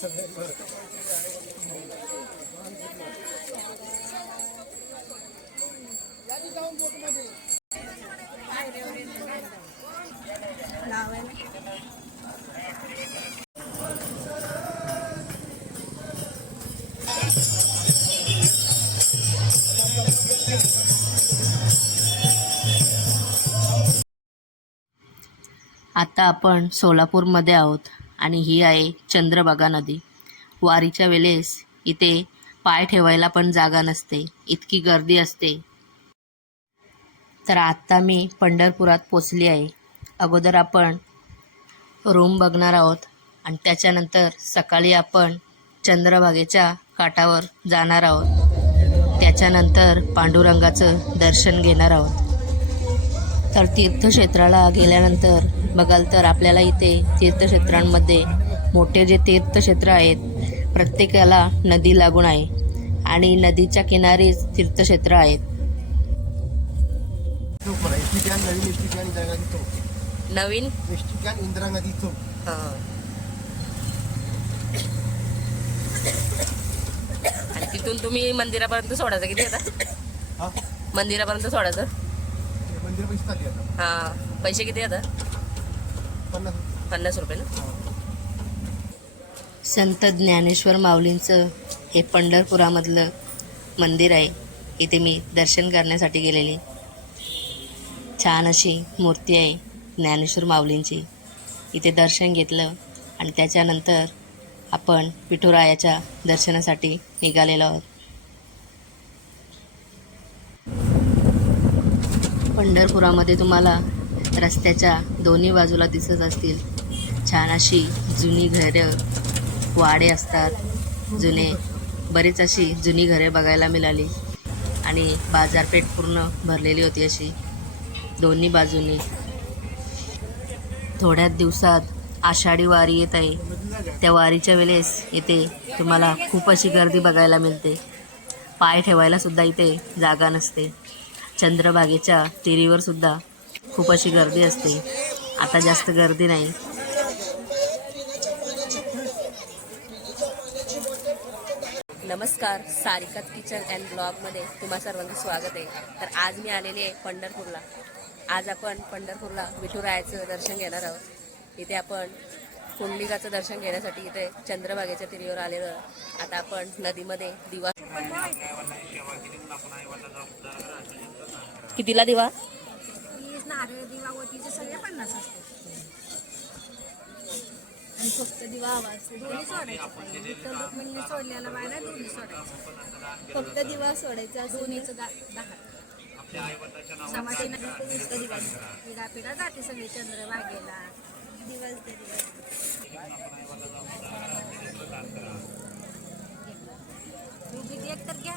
आता आपण सोलापूरमध्ये आहोत. आणि ही आहे चंद्रभागा नदी. वारीच्या वेळेस इथे पाय ठेवायला पण जागा नसते. इतकी गर्दी असते. तर आत्ता मी पंढरपुरात पोचली आहे. अगोदर आपण रूम बघणार आहोत आणि त्याच्यानंतर सकाळी आपण चंद्रभागेच्या काठावर जाणार आहोत. त्याच्यानंतर पांडुरंगाचं दर्शन घेणार आहोत. तर तीर्थक्षेत्राला गेल्यानंतर बघाल तर आपल्याला इथे तीर्थक्षेत्रांमध्ये मोठे जे तीर्थक्षेत्र आहेत प्रत्येकाला नदी लागून आहे आणि नदीच्या किनारीच तीर्थक्षेत्र आहेत. नवीन? इंदिरा गांधी आणि तिथून तुम्ही मंदिरापर्यंत सोडायचं किती आता? हा? मंदिरापर्यंत सोडायचं? हां. पैसे किती आता? पन्नास पन्नास रुपये ना हा. संत ज्ञानेश्वर माऊलींचं हे पंढरपुरामधलं मंदिर आहे. इथे मी दर्शन करण्यासाठी गेलेले. छान अशी मूर्ती आहे ज्ञानेश्वर माऊलींची. इथे दर्शन घेतलं आणि त्याच्यानंतर आपण विठुरायाच्या दर्शनासाठी निघालेलो आहोत. पंढरपुरामध्ये तुम्हाला रस्त्याच्या दोन्ही बाजूला दिसत असतील. छान अशी जुनी घरं वाडे असतात जुने. बरीच अशी जुनी घरे बघायला मिळाली. आणि बाजारपेठ पूर्ण भरलेली होती अशी. दोन्ही बाजूनी. थोड्याच दिवसात आषाढी वारी येत आहे. त्या वारीच्या वेळेस इथे तुम्हाला खूप अशी गर्दी बघायला मिळते. पाय ठेवायला सुद्धा इथे जागा नसते. चंद्रभागेच्या तिरीवर सुद्धा खूप अशी गर्दी असते. आता जास्त गर्दी नाही. नमस्कार सारिकात किचन अँड ब्लॉगमध्ये तुम्हा सर्वांचं स्वागत आहे. तर आज मी आलेली आहे पंढरपूरला. आज आपण पंढरपूरला विठुरायाचं दर्शन घेणार आहोत. इथे आपण कुंडलिकाचं दर्शन घेण्यासाठी इथे चंद्रभागेच्या तिरीवर आलेलो आहोत. आता आपण नदीमध्ये दिवा कितीला दिवा? नारळ दिवा वटीचे सगळे पन्नास असतात. आणि फक्त दिवा आवाज दोन्ही सोडायचं. पाहिजे लोक म्हणजे सोडलेला बायला दोन्ही सोडायचं. फक्त दिवा सोडायचा दोन्हीचं दा दहा. समाधीनं नुसतं दिवा पिढा पिढा जाते चंद्र चंद्रभागेला दिवस ते दिवस किती एक तर घ्या.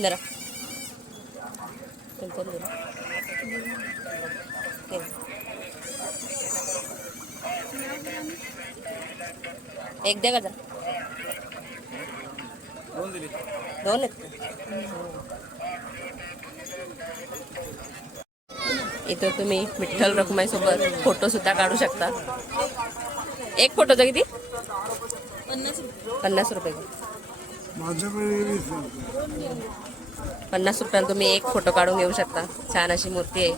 जरा. एक द्या का दोन आहेत इथं तुम्ही विठ्ठल रखुमाई सोबत फोटो सुद्धा काढू शकता. एक फोटोचा किती? पन्नास रुपये. पन्नास रुपयाला तुम्ही एक फोटो काढून घेऊ शकता. छान अशी मूर्ती आहे.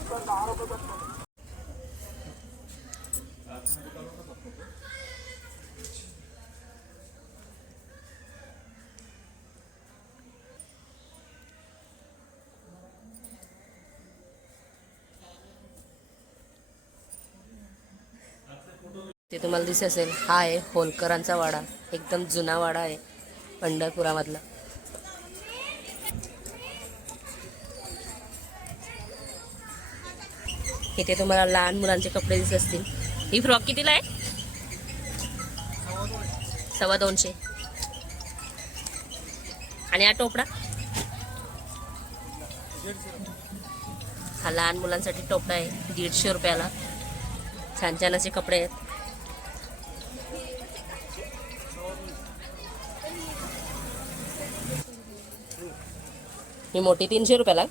ते तुम्हाला दिसत असेल. हा आहे होलकरांचा वाडा. एकदम जुना वाडा आहे. पंढरपुरामधला. इथे तुम्हाला लहान मुलांचे कपडे दिसत असतील. ही फ्रॉक कितीला आहे? सव्वा दोनशे. आणि हा टोपडा? हा लहान मुलांसाठी टोपडा आहे. दीडशे रुपयाला. छान छान असे कपडे आहेत. ही मोठी तीनशे रुपयाला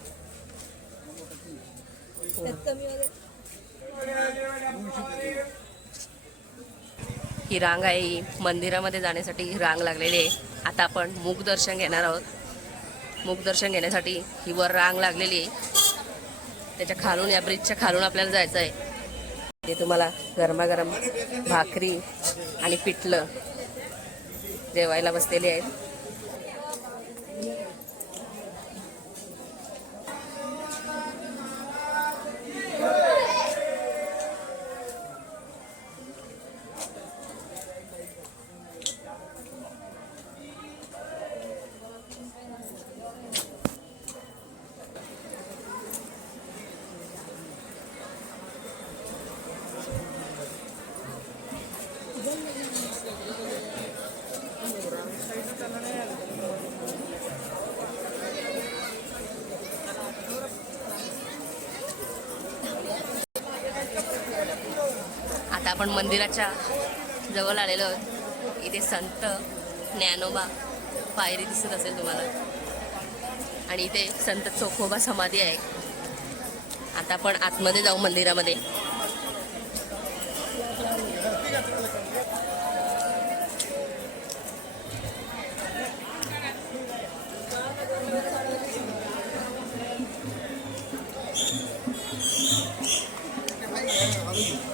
ही रांग आहे. ही मंदिरामध्ये जाण्यासाठी रांग लागलेली आहे. आता आपण मूक दर्शन घेणार आहोत. मूक दर्शन घेण्यासाठी ही वर रांग लागलेली आहे. त्याच्या खालून या ब्रिजच्या खालून आपल्याला जायचं आहे. ते तुम्हाला गरमागरम भाकरी आणि पिठलं जेवायला बसलेली आहेत. आपण मंदिराच्या जवळ आलेलो आहोत. इथे संत ज्ञानोबा पायरी दिसत असेल तुम्हाला. आणि इथे संत चोखोबा समाधी आहे. आता आपण आतमध्ये जाऊ मंदिरामध्ये. हा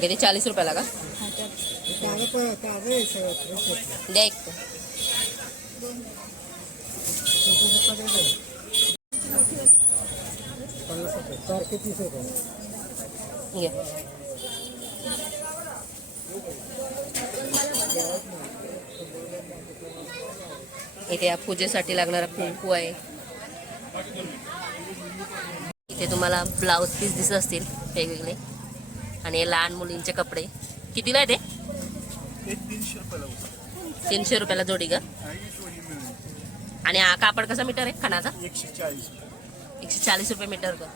किती चाळीस रुपयाला का द्या एक घ्या इथे या पूजेसाठी लागणारा कुंकू आहे. इथे तुम्हाला ब्लाऊज पीस दिसत असतील वेगवेगळे. आणि हे लहान मुलींचे कपडे. कितीला आहे ते? एक तीनशे रुपयाला जोडी का मिळेल आणि हा कापड कसा मीटर आहे? खणाचा? एकशे चाळीस एकशे चाळीस रुपये मीटर का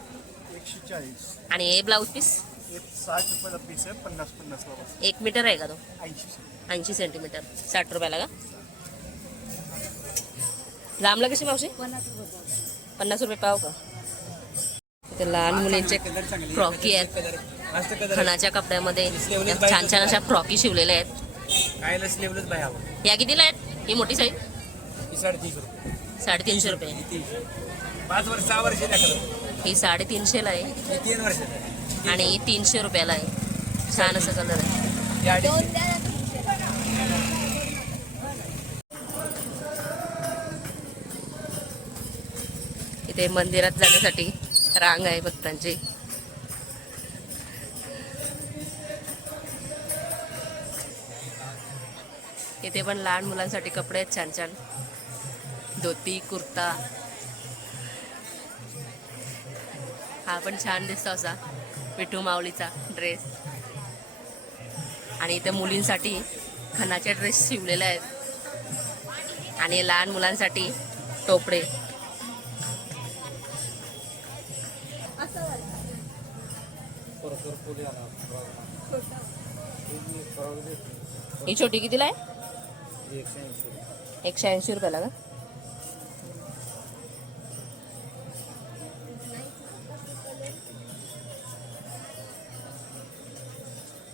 एकशे चाळीस. आणि हे ब्लाऊज पीस एक साठ रुपयाला पीस आहे पन्नास पन्नासला बस एक मीटर आहे का तो? ऐंशी ऐंशी सेंटीमीटर. साठ रुपयाला का लांबला कशी मावशी? पन्नास रुपये पाव का? लहान मुलींचे फ्रॉकी आहेत. खणाच्या कपड्यामध्ये छान छान अशा फ्रॉकी शिवलेल्या आहेत. या कितीला आहेत? ही मोठी साईज साडेतीनशे रुपये. ही पाच वर्ष सहा वर्ष ही साडेतीनशेला आहे. तीन वर्ष आणि ही तीनशे रुपयाला आहे. छान असं कलर आहे. ही. इथे मंदिरात जाण्यासाठी रांग आहे भक्तांची. इथे पण लहान मुलांसाठी कपडे आहेत छान छान. धोती कुर्ता. हा पण छान दिसतो असा पिठू माऊलीचा ड्रेस आणि इथे मुलींसाठी खणाचे ड्रेस शिवलेले आहेत. आणि लहान मुलांसाठी टोपडे. ही छोटी कितीला आहे? एकशे ऐंशी. रुपयाला का?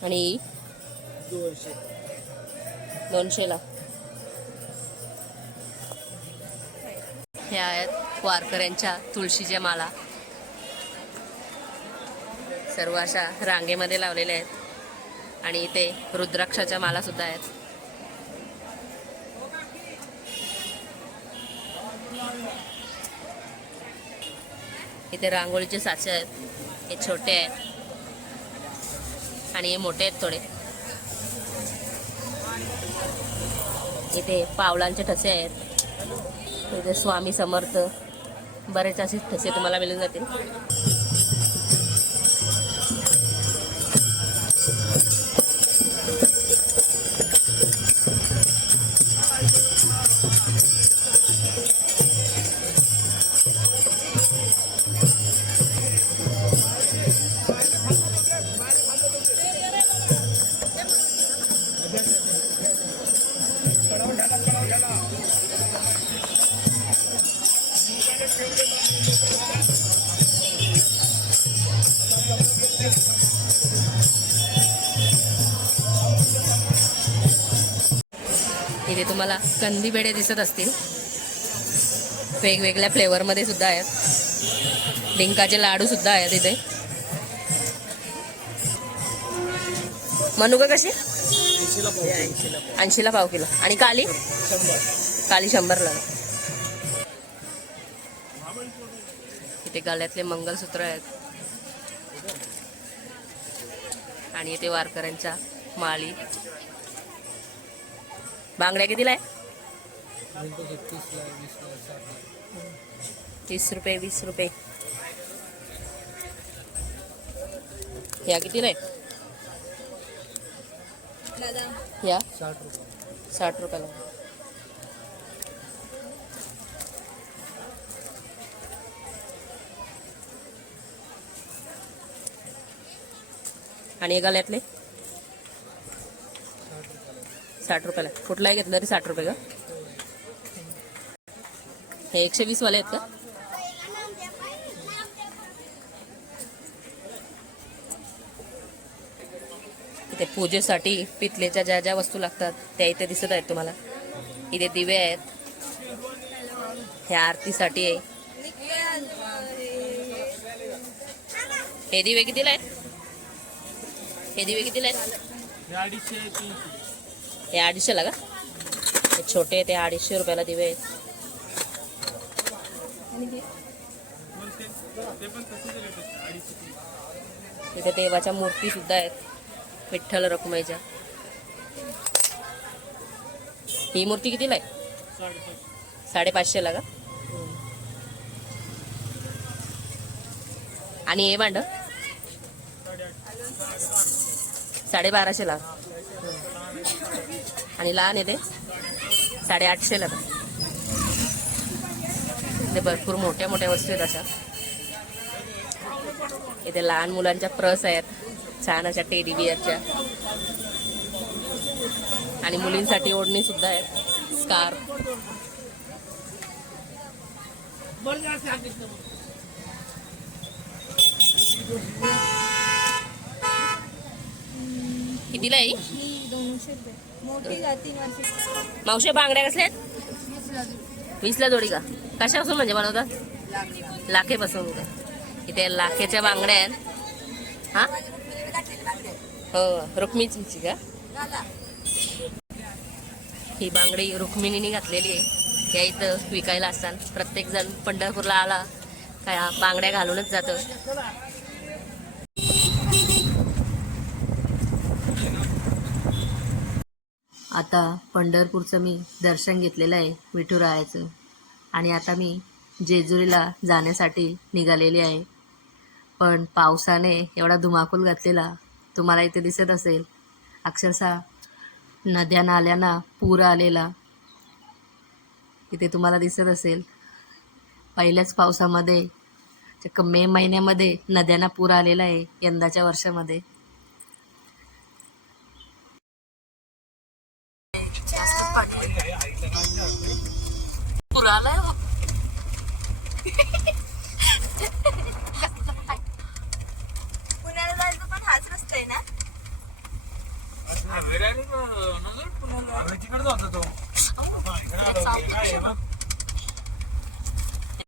आणि दोनशे. दोनशेला. ह्या आहेत वारकऱ्यांच्या तुळशीच्या माला. सर्व अशा रांगेमध्ये लावलेल्या आहेत. आणि इथे रुद्राक्षाच्या माला सुद्धा आहेत. इथे रांगोळीचे साचे आहेत. हे छोटे आहेत. आणि हे मोठे आहेत थोडे. इथे पावलांचे ठसे आहेत. इथे स्वामी समर्थ. बरेच असे ठसे तुम्हाला मिळून जातील. तुम्हाला कंदी बेडे दिसत असतील. वेगवेगळ्या फ्लेवरमध्ये सुद्धा आहेत. डिंकाचे लाडू सुद्धा आहेत इथे. मनुका कशी? ऐंशीला पाव किलो. आणि काली? काली शंभरला. इथे गळ्यातले मंगलसूत्र आहेत. आणि इथे वारकऱ्यांच्या माळी. बांगड्या कितीला आहे? तीस रुपये वीस रुपये. या कितीला आहे? या? साठ रुपये साठ रुपयाला आणि गल्यातले साठ रुपयाला कुठलाही घेतला तरी साठ रुपये का? हे एकशे वीस वाले आहेत का? इथे पूजेसाठी पितलेच्या ज्या ज्या वस्तू लागतात त्या इथे दिसत आहेत तुम्हाला. इथे दिवे आहेत. ह्या आरतीसाठी आहे. हे दिवे कितीला आहेत? हे दिवे कितीला आहेत? हे अडीचशेला का हे छोटे ते अडीचशे रुपयाला दिवे आहेत. इथे देवाच्या मूर्ती सुद्धा आहेत विठ्ठल रखुमाईच्या. ही मूर्ती कितीला आहे साडेपाचशेला का आणि हे भांड? साडेबाराशेला आणि लहान आहे ते. साडेआठशेला तर इथे भरपूर मोठ्या मोठ्या वस्तू आहेत अशा. इथे लहान मुलांच्या प्रस आहेत. छान अशा टेडी बिअरच्या आणि मुलींसाठी ओढणी सुद्धा आहेत. स्कार्फ कितीला आहे ही? ही दोनशे रुपये मोठी का तीन वर्षाची मावशी बांगड्या कसल्या आहेत? वीसला जोडी. का? कशापासून म्हणजे बनवतात? लाखेपासून. का? इथे लाखेच्या बांगड्या आहेत. हा? हो रुक्मिणीची का? ही बांगडी रुक्मिणीने घातलेली आहे. या इथं विकायला असतात प्रत्येक जण पंढरपूरला आला. काय बांगड्या घालूनच जातं. आता पंढरपूरचं मी दर्शन घेतलेलं आहे विठुरायाचं. आणि आता मी जेजुरीला जाण्यासाठी निघालेली आहे. पण पावसाने एवढा धुमाकूल घातलेला तुम्हाला इथे दिसत असेल. अक्षरशः नद्या नाल्यांना पूर आलेला. इथे तुम्हाला दिसत असेल पहिल्याच पावसामध्ये मे महिन्यामध्ये नद्यांना पूर आलेला आहे यंदाच्या वर्षामध्ये.